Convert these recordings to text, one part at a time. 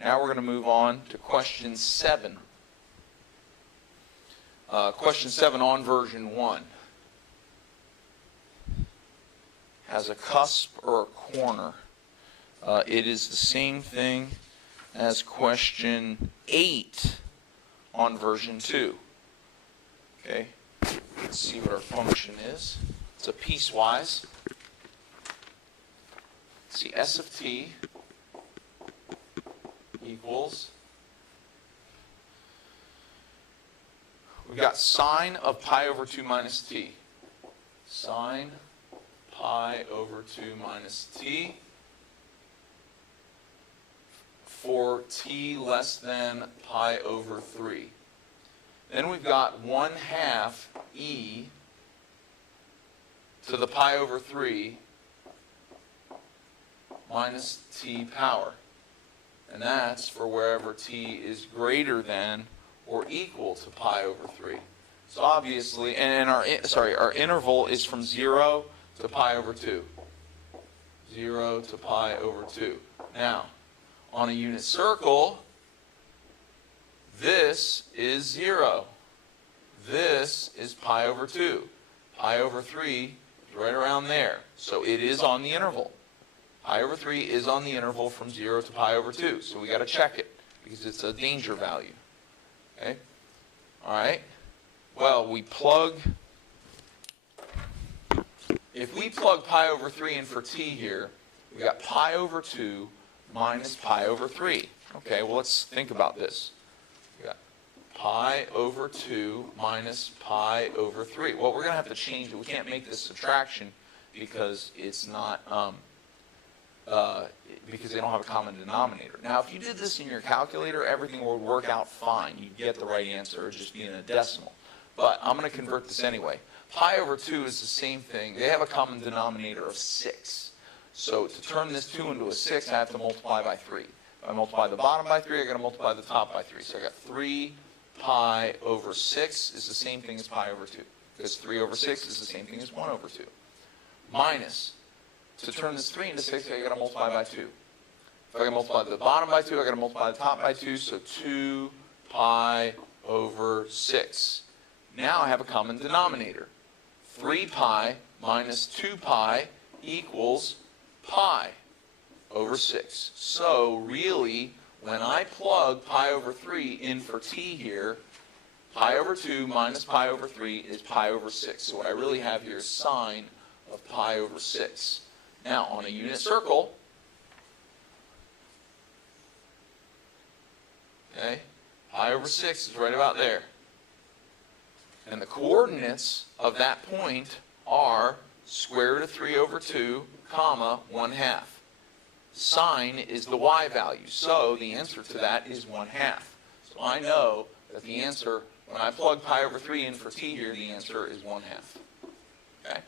Now we're going to move on to question 7. Question 7 on version 1 has a cusp or a corner. It is the same thing as question 8 on version 2. Okay, let's see what our function is. It's a piecewise. Let's see, S of t equals, we've got sine of pi over 2 minus t. Sine pi over 2 minus t for t less than pi over 3. Then we've got 1/2 e to the pi over 3 minus t power. And that's for wherever t is greater than or equal to pi over 3. So obviously, and our interval is from 0 to pi over 2. 0 to pi over 2. Now, on a unit circle, this is 0. This is pi over 2. Pi over 3 is right around there. So it is on the interval. Pi over 3 is on the interval from 0 to pi over 2. So we got to check it because it's a danger value. Okay? All right? Well, if we plug pi over 3 in for t here, we got pi over 2 minus pi over 3. Okay, well, let's think about this. We got pi over 2 minus pi over 3. Well, we're going to have to change it. We can't make this subtraction because it's not... because they don't have a common denominator. Now, if you did this in your calculator, everything would work out fine. You'd get the right answer, it would just be in a decimal. But I'm going to convert this anyway. Pi over 2 is the same thing. They have a common denominator of 6. So to turn this 2 into a 6, I have to multiply by 3. If I multiply the bottom by 3, I got to multiply the top by 3. So I got 3 pi over 6 is the same thing as pi over 2. Because 3 over 6 is the same thing as 1 over 2. Minus, to turn this 3 into 6, I got to multiply by 2. If I can multiply the bottom by 2, I got to multiply the top by 2, so 2 pi over 6. Now I have a common denominator. 3 pi minus 2 pi equals pi over 6. So really, when I plug pi over 3 in for t here, pi over 2 minus pi over 3 is pi over 6. So what I really have here is sine of pi over 6. Now, on a unit circle, okay, pi over 6 is right about there. And the coordinates of that point are square root of 3 over 2, comma, 1/2. Sine is the y value, so the answer to that is 1/2. So I know that the answer, when I plug pi over 3 in for t here, the answer is 1/2. Okay?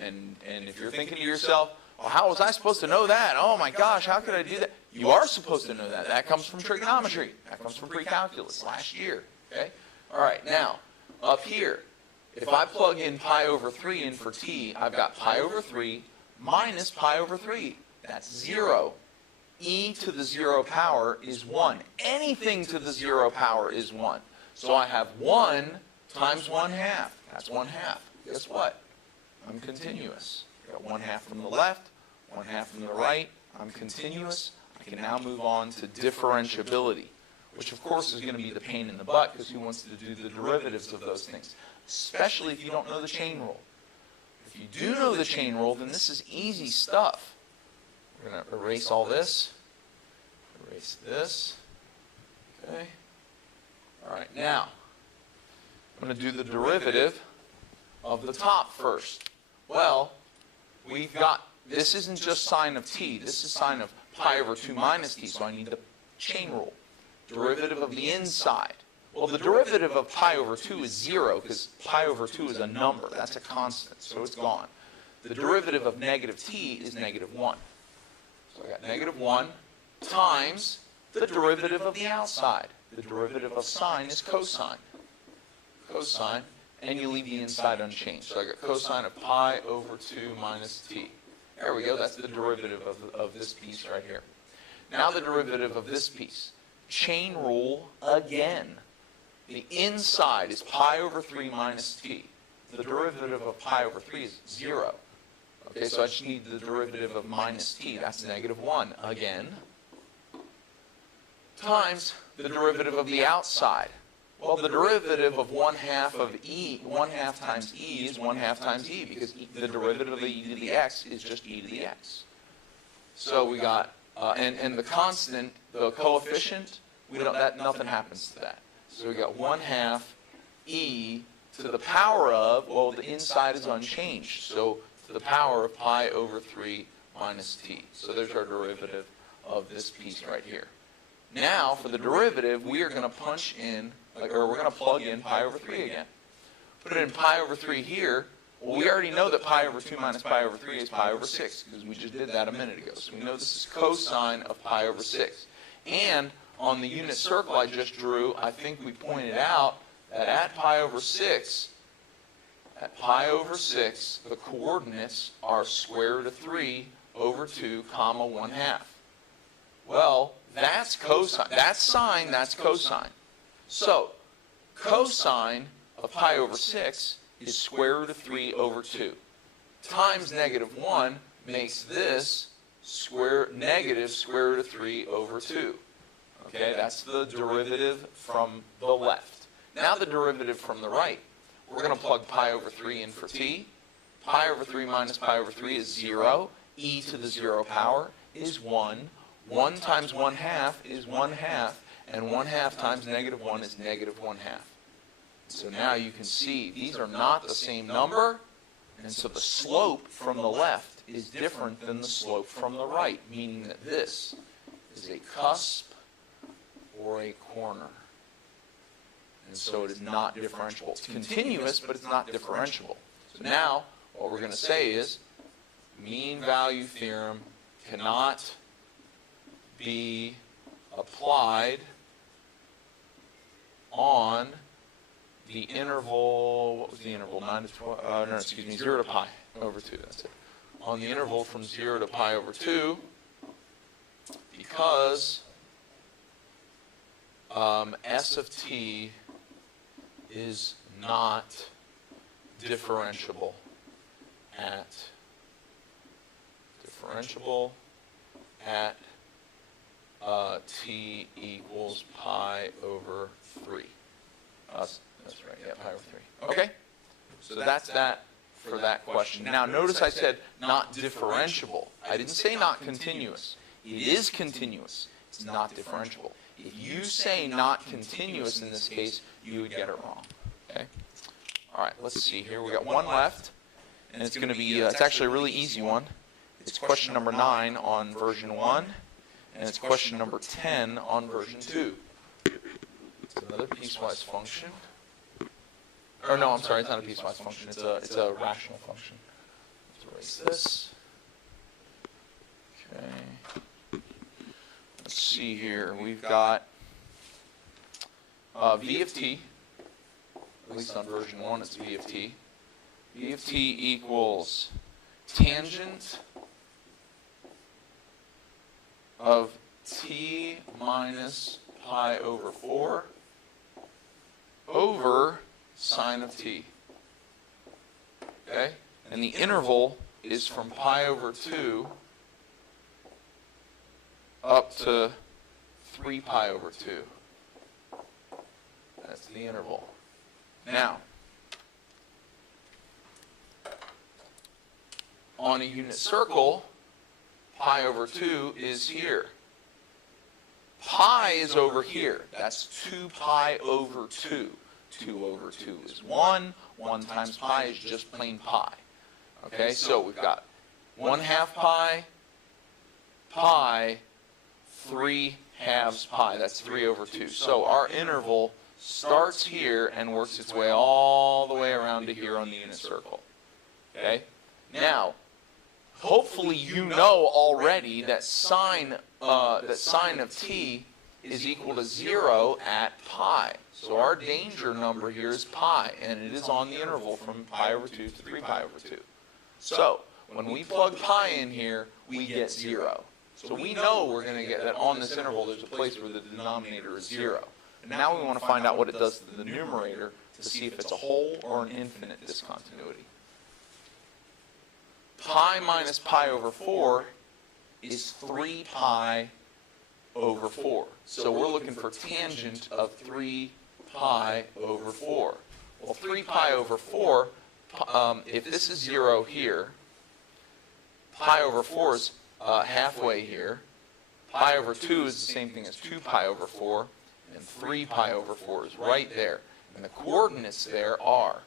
And if you're thinking to yourself, well, how was I supposed to know that? Oh my gosh, how could I do that? You are supposed to know that. That comes from trigonometry. That comes from pre-calculus last year. Okay? All right, now, up here, if I plug in pi over 3 in for t, I've got pi over 3 minus pi over 3. That's 0. E to the 0 power is 1. Anything to the 0 power is 1. So I have 1 times 1/2. That's 1/2. Guess what? I'm continuous. I've got 1/2 from the left, 1/2 from the right. I'm continuous. I can now move on to differentiability, which of course is going to be the pain in the butt because who wants to do the derivatives of those things, especially if you don't know the chain rule. If you do know the chain rule, then this is easy stuff. We're going to erase all this. Erase this. Okay. All right, now I'm going to do the derivative of the top first. Well, we've got, this isn't just sine of t, this is sine of pi over 2 minus t, so I need the chain rule. Derivative of the inside. Well, the derivative of pi over 2 is 0, because pi over 2 is a number, that's a constant, so it's gone. The derivative of negative t is negative 1. So I got negative 1 times the derivative of the outside. The derivative of sine is cosine. Cosine. And you leave the inside unchanged. So I got cosine of pi over 2 minus t. There we go. That's the derivative of this piece right here. Now the derivative of this piece. Chain rule again. The inside is pi over 3 minus t. The derivative of pi over 3 is 0. Okay, so I just need the derivative of minus t. That's negative 1 again. Times the derivative of the outside. Well, the derivative of 1/2 of e, 1/2 times e is 1/2 times e, because the derivative of e to the x is just e to the x. So we got, and the constant, the coefficient, we don't, that, nothing happens to that. So we got 1/2 e to the power of, well, the inside is unchanged, so to the power of pi over 3 minus t. So there's our derivative of this piece right here. Now, for the derivative, we are going to punch in, or we're going to plug in pi over 3 again. Put it in pi over 3 here. Well, we already know that pi over 2 minus pi over 3 is pi over 6, because we just did that a minute ago. So we know this is cosine of pi over 6. And on the unit circle I just drew, I think we pointed out that at pi over 6, the coordinates are square root of 3 over 2 comma 1/2. Well, that's cosine. That's sine, that's cosine. So, cosine of pi over 6 is square root of 3 over 2. Times negative 1 makes this negative square root of 3 over 2. Okay, that's the derivative from the left. Now the derivative from the right. We're going to plug pi over 3 in for t. Pi over 3 minus pi over 3 is 0. E to the 0 power is 1. 1 times 1/2 is 1/2. And 1/2 times negative 1 is negative 1/2. So now you can see these are not the same number. And so the slope from the left is different than the slope from the right, meaning that this is a cusp or a corner. And so it is not differentiable. It's continuous, but it's not differentiable. So now what we're going to say is mean value theorem cannot be applied on the interval, what was the interval? 9 to 12, 0 to pi over 2, that's it. On the interval from 0 to pi over 2, because S of t is not differentiable at t equals pi over 3. That's right, yeah, pi over 3. Okay? So that's that for that question. Now, notice I said not differentiable. I didn't say not continuous. It is continuous. It's not differentiable. If you say not continuous in this case, you would get it wrong. Okay? All right, let's see here. We got one left, and it's going to be, it's actually a really easy one. It's question number 9 on version 1, and it's question number 10 on version 2. It's another piecewise function. Or no, I'm sorry, it's not a piecewise function. It's a rational function. Let's erase this. Okay. Let's see here. We've got v of t. At least on version 1, it's v of t. V of t equals tangent of t minus pi over 4 over sine of t. Okay? And the interval is from pi over 2 up to 3 pi over 2. That's the interval. Now, on a unit circle, pi over 2 is here. Pi is over here. That's 2 pi over 2. 2 over 2 is 1. 1 times pi is just plain pi. Okay, so we've got 1/2 pi, pi, 3/2 pi. That's 3 over 2. So our interval starts here and works its way all the way around to here on the unit circle. Okay? Now, hopefully you know already that sine of t is equal to 0 at pi. So our danger number here is pi, and it is on the interval from pi over 2 to 3 pi over 2. So when we plug pi in here, we get 0. So we know we're going to get that on this interval there's a place where the denominator is 0. And now we want to find out what it does to the numerator to see if it's a whole or an infinite discontinuity. Pi minus pi over 4 is 3 pi over 4. So we're looking for tangent of 3 pi over 4. Well, 3 pi over 4, if this is 0 here, pi over 4 is halfway here. Pi over 2 is the same thing as 2 pi over 4. And 3 pi over 4 is right there. And the coordinates there are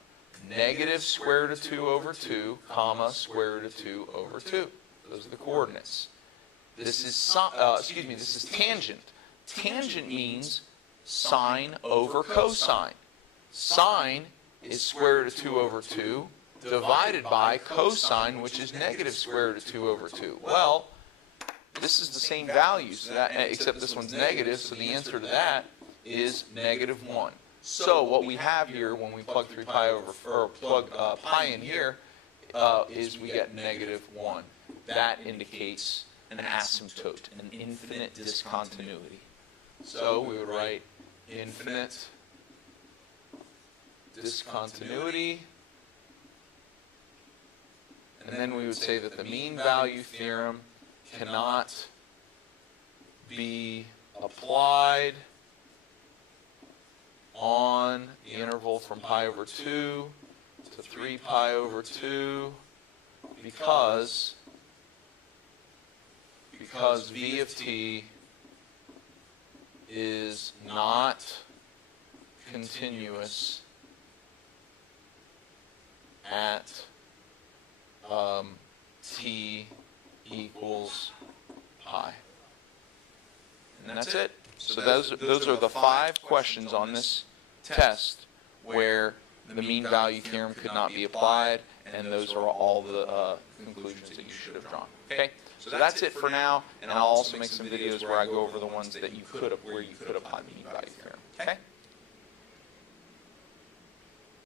negative square root of 2 over 2, comma, square root of 2 over 2. Those are the coordinates. This is, this is tangent. Tangent means sine over cosine. Sine is square root of 2 over 2 divided by cosine, which is negative square root of 2 over 2. Well, this is the same value, so that, except this one's negative, so the answer to that is negative 1. So what we have here when we plug 3 pi over, or plug pi in here, is we get negative 1. That indicates an asymptote, an infinite discontinuity. So we would write infinite discontinuity, and then we would say that the mean value theorem cannot be applied on the interval from pi over 2 to 3 pi over 2 because v of t is not continuous at t equals pi. And that's it. So those are the 5 questions on this test where the mean value theorem could not be applied, and those are all the conclusions that you should have drawn. Okay? So that's it for now, and I'll also make some videos where I go over the ones that you could apply the mean value theorem. Okay?